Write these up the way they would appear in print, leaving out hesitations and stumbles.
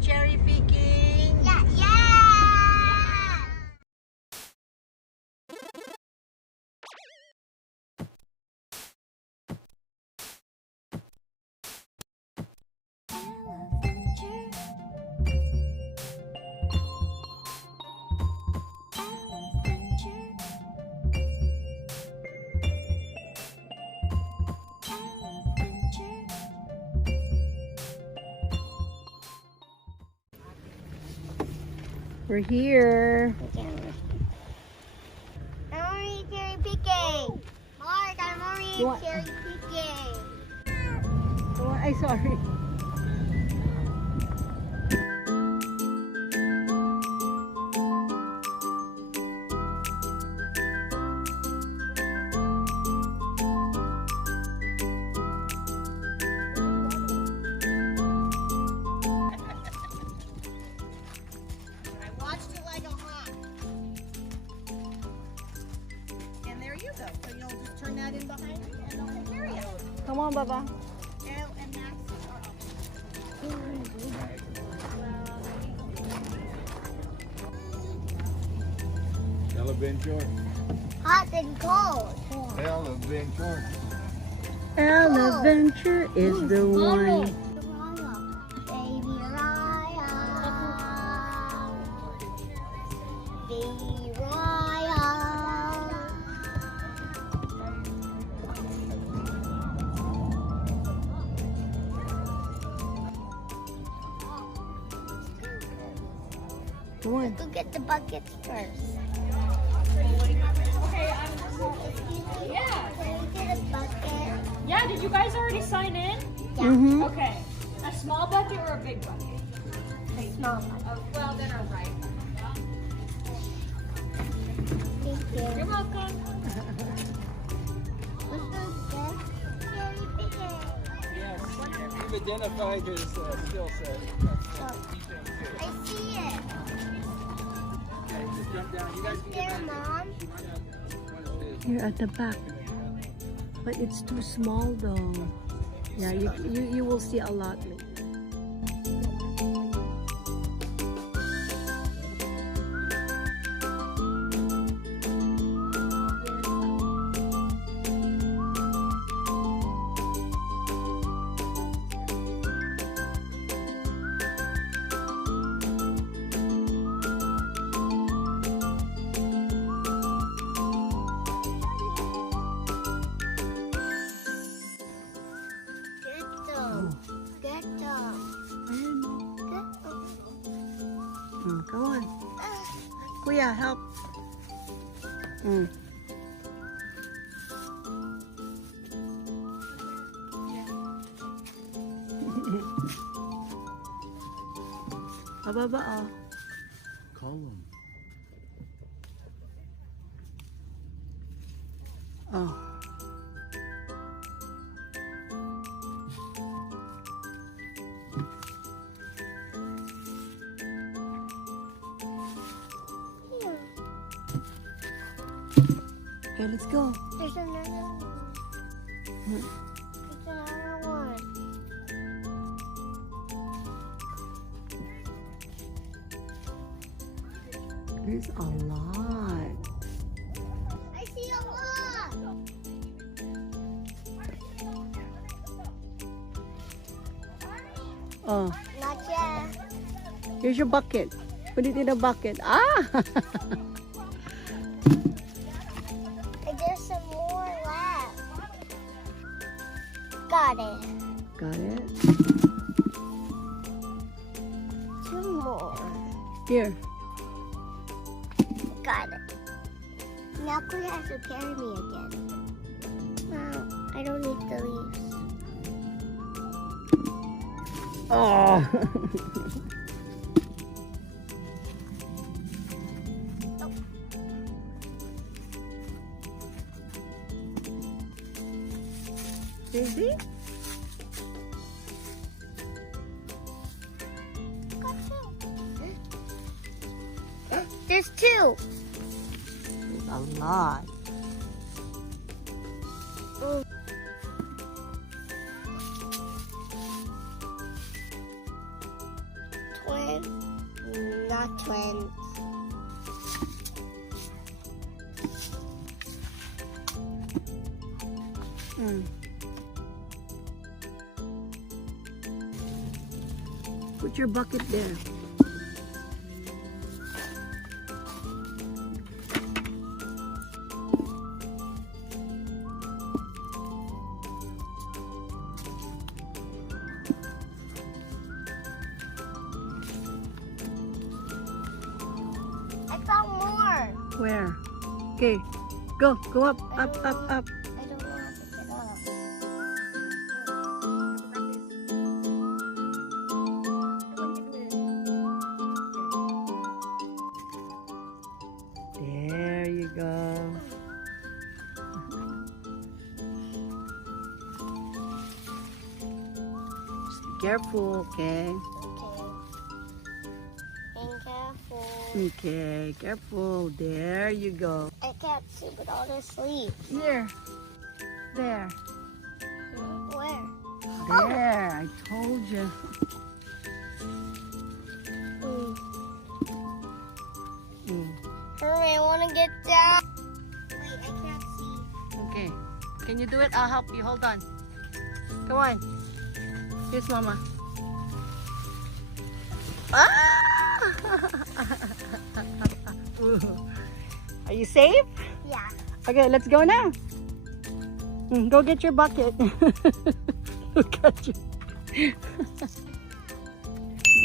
cherry picking? Yeah, yeah! We're here. I'm already cherry picking. Mark, I'm already What? cherry picking. Oh, ay, sorry. I watched it like a hawk. And there you go. So you'll just turn that in behind me and I'll take care of you. Come on, Baba. Elle and Max are up. Eleventure. Hot and cold. Eleventure. Eleventure is the one. Baby Raya. Baby Raya. Come on. Go get the buckets first. Yeah. Can we get a bucket? Yeah, did you guys already sign in? Mm-hmm. Okay. A small bucket or a big bucket? A small bucket. Oh, well, then all right. Thank You're you. welcome. What's the cherry picking? Yes, we've identified his skill set. I see it. Okay, just jump down. You guys can There, get back. Mom. Here at the back. But it's too small though. Yeah, you will see a lot later. Get them. Get them. Get them. Come on. Kuya, help. Mm. Pababa oh. Column. Oh. Here. Okay, let's go. There's another one. Hmm. There's another one. There's a lot. I see a lot. Oh, Not yet. here's your bucket. Put it in a bucket. Ah! And there's some more left. Got it. Got it. Two more. Here. Got it. Now Kuya has to carry me again. Well, I don't need the leaves. Oh. Daisy? There's two. There's a lot. Mm. Not twins. Put your bucket there. I found more. Where? Okay, go up, up, up, up. I don't know how to get up. There you go. Just be careful, okay? Okay. Being careful. Okay, careful. There you go. I can't see with all this sleep. Here. There. Where? There. I told you. Hurry, I want to get down. Wait, I can't see. Okay. Can you do it? I'll help you. Hold on. Come on. Here's Mama. Ah! Are you safe? Yeah. Okay, let's go now. Go get your bucket. Look at you.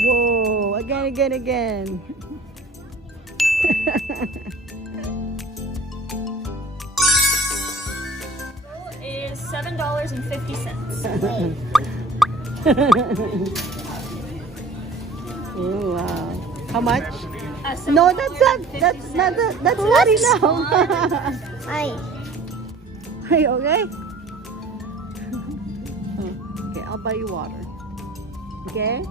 Whoa, again. Is $7.50. Oh, wow. How much? Uh, No, that's not enough. Hi. Are you okay? Okay, I'll buy you water. Okay?